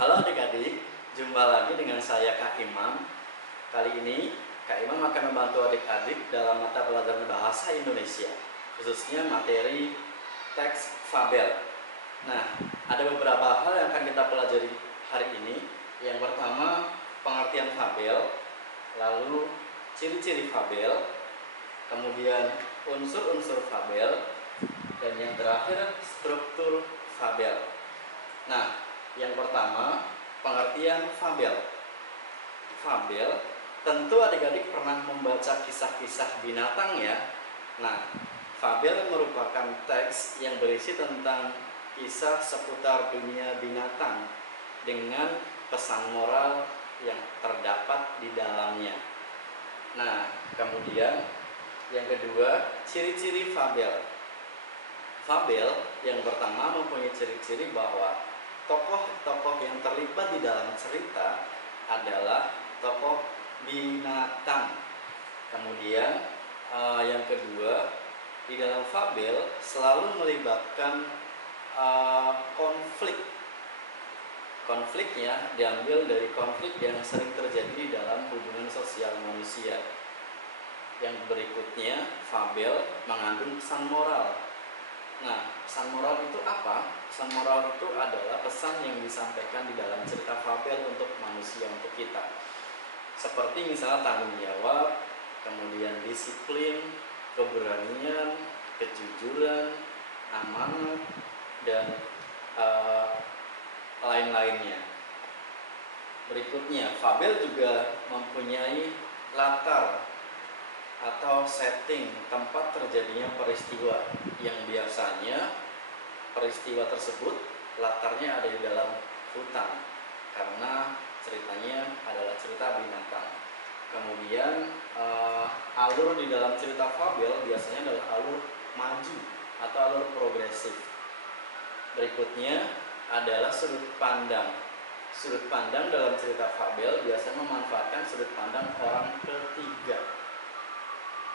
Halo adik-adik, jumpa lagi dengan saya Kak Imam. Kali ini Kak Imam akan membantu adik-adik dalam mata pelajaran bahasa Indonesia, khususnya materi teks fabel. Nah, ada beberapa hal yang akan kita pelajari hari ini. Yang pertama, pengertian fabel, lalu ciri-ciri fabel, kemudian unsur-unsur fabel, dan yang terakhir struktur fabel. Nah, yang pertama, pengertian fabel. Fabel, tentu adik-adik pernah membaca kisah-kisah binatang ya. Nah, fabel merupakan teks yang berisi tentang kisah seputar dunia binatang dengan pesan moral yang terdapat di dalamnya. Nah, kemudian yang kedua, ciri-ciri fabel. Fabel yang pertama mempunyai ciri-ciri bahwa tokoh-tokoh yang terlibat di dalam cerita adalah tokoh binatang. Kemudian yang kedua, di dalam fabel selalu melibatkan konflik. Konfliknya diambil dari konflik yang sering terjadi di dalam hubungan sosial manusia. Yang berikutnya, fabel mengandung pesan moral. Nah, pesan moral itu apa? Pesan moral itu adalah pesan yang disampaikan di dalam cerita fabel untuk manusia, untuk kita. Seperti misalnya tanggung jawab, kemudian disiplin, keberanian, kejujuran, amanat, dan lain-lainnya. Berikutnya, fabel juga mempunyai latar atau setting tempat terjadinya peristiwa yang biasanya peristiwa tersebut latarnya ada di dalam hutan karena ceritanya adalah cerita binatang. Kemudian alur di dalam cerita fabel biasanya adalah alur maju atau alur progresif. Berikutnya adalah sudut pandang. Sudut pandang dalam cerita fabel biasanya memanfaatkan sudut pandang orang ketiga.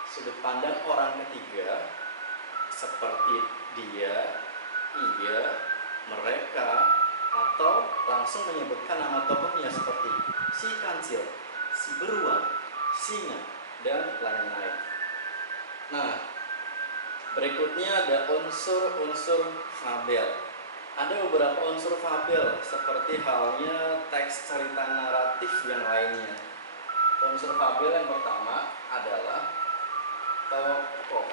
Sudut pandang orang ketiga seperti dia, ia, mereka, atau langsung menyebutkan nama tokohnya seperti si kancil, si beruang, singa, dan lain-lain. Nah, berikutnya ada unsur-unsur fabel. Ada beberapa unsur fabel seperti halnya teks cerita naratif yang lainnya. Unsur fabel yang pertama adalah tokoh.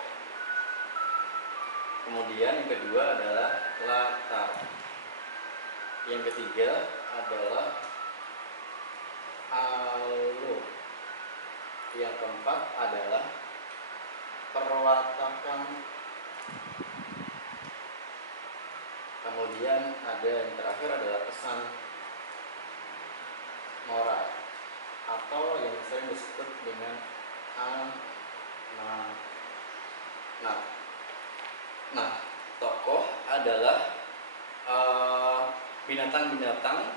Kemudian yang kedua adalah latar. Yang ketiga adalah alur. Yang keempat adalah perwatakan. Kemudian ada yang terakhir adalah pesan moral atau yang sering disebut dengan Nah, tokoh adalah binatang-binatang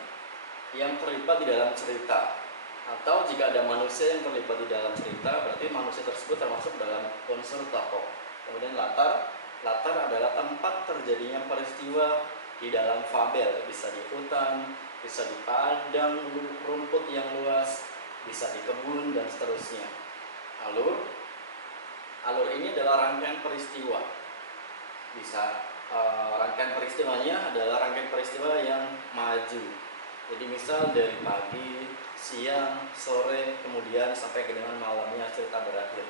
yang terlibat di dalam cerita. Atau jika ada manusia yang terlibat di dalam cerita, berarti manusia tersebut termasuk dalam unsur tokoh. Kemudian latar adalah tempat terjadinya peristiwa di dalam fabel. Bisa di hutan, bisa di padang rumput yang luas, bisa di kebun, dan seterusnya. Alur ini adalah rangkaian peristiwa. Bisa rangkaian peristiwanya adalah rangkaian peristiwa yang maju. Jadi misal dari pagi, siang, sore, kemudian sampai ke dengan malamnya cerita berakhir.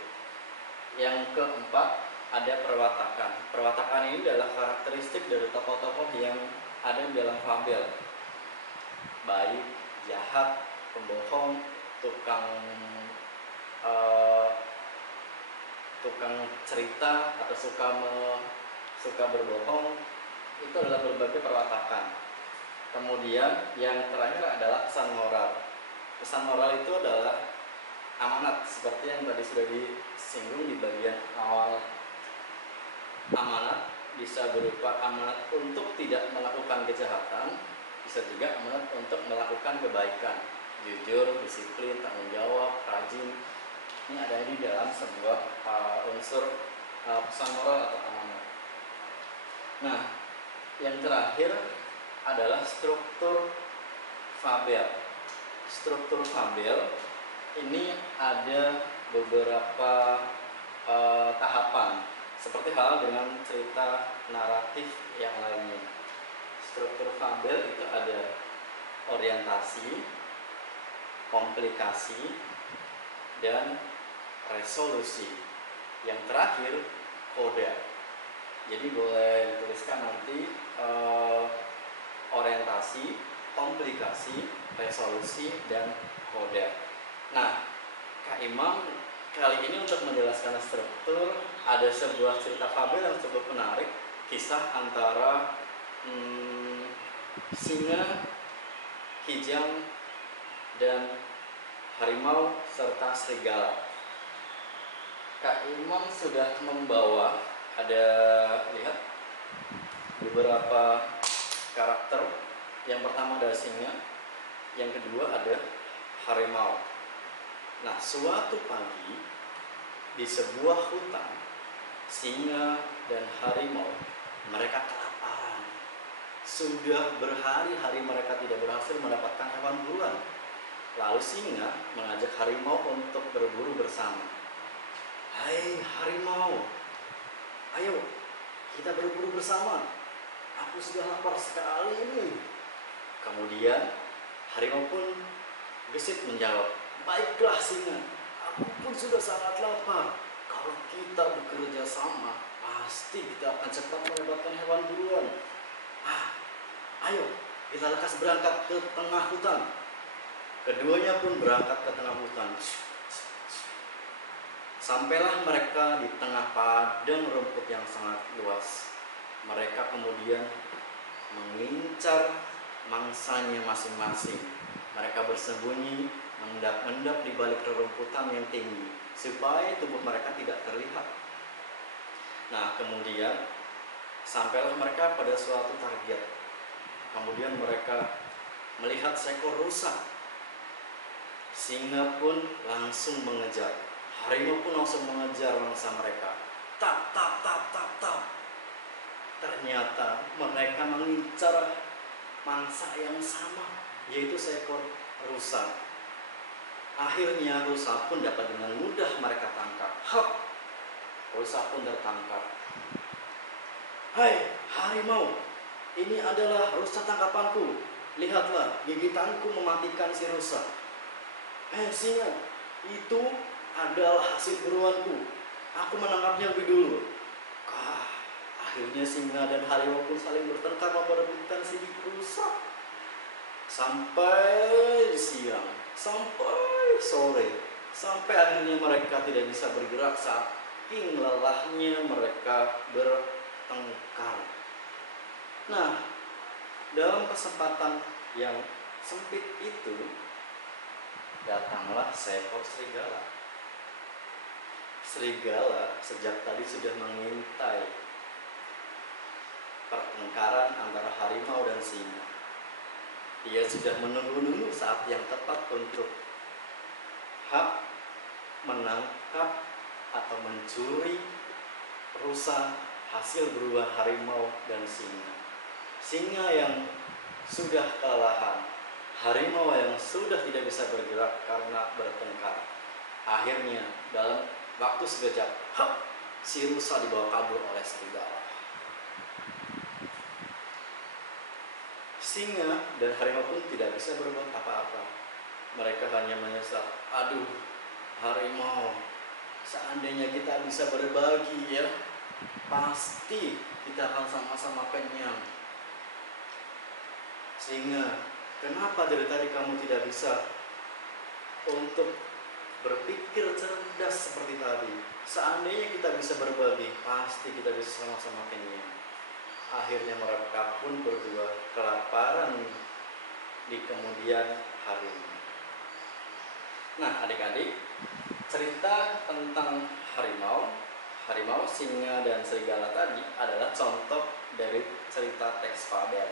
Yang keempat ada perwatakan. Perwatakan ini adalah karakteristik dari tokoh-tokoh yang ada di dalam fabel. Baik, jahat, pembohong, tukang cerita atau suka berbohong, itu adalah berbagai perwatakan. Kemudian yang terakhir adalah pesan moral. Pesan moral itu adalah amanat seperti yang tadi sudah disinggung di bagian awal. Amanat bisa berupa amanat untuk tidak melakukan kejahatan, bisa juga amanat untuk melakukan kebaikan, jujur, disiplin, tanggung jawab, rajin. Ini ada di dalam sebuah unsur pesan moral atau amanat. Nah, yang terakhir adalah struktur fabel. Struktur fabel ini ada beberapa tahapan, seperti hal dengan cerita naratif yang lainnya. Struktur fabel itu ada orientasi, komplikasi, dan resolusi. Yang terakhir koda. Jadi boleh dituliskan nanti orientasi, komplikasi, resolusi, dan koda. Nah, Kak Imam kali ini untuk menjelaskan struktur ada sebuah cerita fabel yang cukup menarik, kisah antara singa, kijang, dan harimau serta serigala. Kak Imam sudah membawa, ada lihat beberapa karakter. Yang pertama ada singa, yang kedua ada harimau. Nah, suatu pagi di sebuah hutan, singa dan harimau mereka kelaparan. Sudah berhari-hari mereka tidak berhasil mendapatkan hewan buruan. Lalu singa mengajak harimau untuk berburu bersama. "Hai harimau, ayo kita berburu bersama. Aku sudah lapar sekali ini." Kemudian harimau pun gesit menjawab, "Baiklah singa, aku pun sudah sangat lapar. Kalau kita bekerja sama, pasti kita akan cepat mendapatkan hewan buruan. Ayo kita lekas berangkat ke tengah hutan." Keduanya pun berangkat ke tengah hutan. Sampailah mereka di tengah padang rumput yang sangat luas. Mereka kemudian mengincar mangsanya masing-masing. Mereka bersembunyi, mengendap-endap di balik rerumputan yang tinggi, supaya tubuh mereka tidak terlihat. Nah, kemudian sampailah mereka pada suatu target. Kemudian mereka melihat seekor rusa. Singa pun langsung mengejar. Harimau pun langsung mengejar mangsa mereka. Tap, tap, tap, tap, tap. Ternyata mereka mengincar mangsa yang sama, yaitu seekor rusa. Akhirnya rusa pun dapat dengan mudah mereka tangkap. Hap! Rusa pun tertangkap. "Hai harimau, ini adalah rusa tangkapanku. Lihatlah, gigitanku mematikan si rusa." "Hei singa, itu adalah hasil buruanku. Aku menangkapnya lebih dulu." Akhirnya singa dan harimau pun saling bertengkar memperebutkan si rusa. Sampai siang, sampai sore, sampai akhirnya mereka tidak bisa bergerak saking lelahnya mereka bertengkar. Nah, dalam kesempatan yang sempit itu, datanglah seekor serigala. Serigala sejak tadi sudah mengintai pertengkaran antara harimau dan singa. Dia sudah menunggu-nunggu saat yang tepat untuk menangkap atau mencuri rusa hasil buruan harimau dan singa. Singa yang sudah kelelahan, harimau yang sudah tidak bisa bergerak karena bertengkar. Akhirnya dalam waktu sekejap, si rusa dibawa kabur oleh serigala. Singa dan harimau pun tidak bisa berbuat apa-apa. Mereka hanya menyesal. "Aduh, harimau, seandainya kita bisa berbagi ya, pasti kita akan sama-sama kenyang." "Singa, kenapa dari tadi kamu tidak bisa untuk berpikir cerdas seperti tadi? Seandainya kita bisa berbagi, pasti kita bisa sama-sama kenyang." Akhirnya mereka pun berdua kelaparan di kemudian harinya. Nah, adik-adik, cerita tentang harimau, singa, dan serigala tadi adalah contoh dari cerita teks fabel.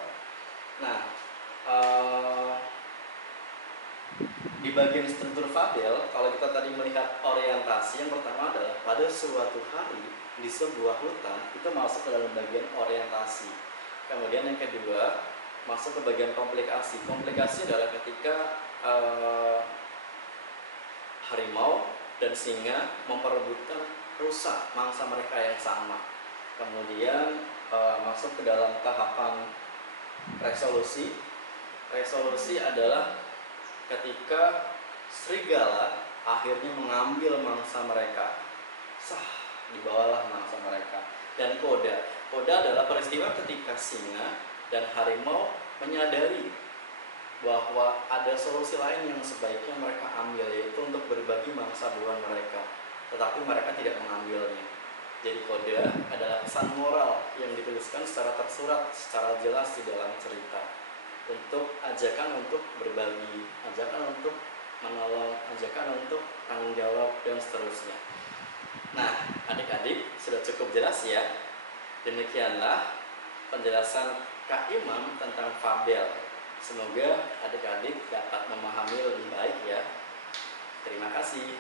Nah, di bagian struktur fabel, kalau kita tadi melihat orientasi, yang pertama adalah pada suatu hari di sebuah hutan, itu masuk ke dalam bagian orientasi. Kemudian yang kedua, masuk ke bagian komplikasi. Komplikasi adalah ketika harimau dan singa memperebutkan rusa mangsa mereka yang sama. Kemudian masuk ke dalam tahapan resolusi. Resolusi adalah ketika serigala akhirnya mengambil mangsa mereka. Dibawalah mangsa mereka. Dan koda. Koda adalah peristiwa ketika singa dan harimau menyadari bahwa ada solusi lain yang sebaiknya mereka ambil, yaitu untuk berbagi mangsa buruan mereka, tetapi mereka tidak mengambilnya. Jadi koda adalah pesan moral yang dituliskan secara tersurat, secara jelas di dalam cerita, untuk ajakan untuk berbagi, ajakan untuk menolong, ajakan untuk tanggung jawab, dan seterusnya. Nah, adik-adik sudah cukup jelas ya. Demikianlah penjelasan Kak Imam tentang fabel. Semoga adik-adik dapat memahami lebih baik ya. Terima kasih.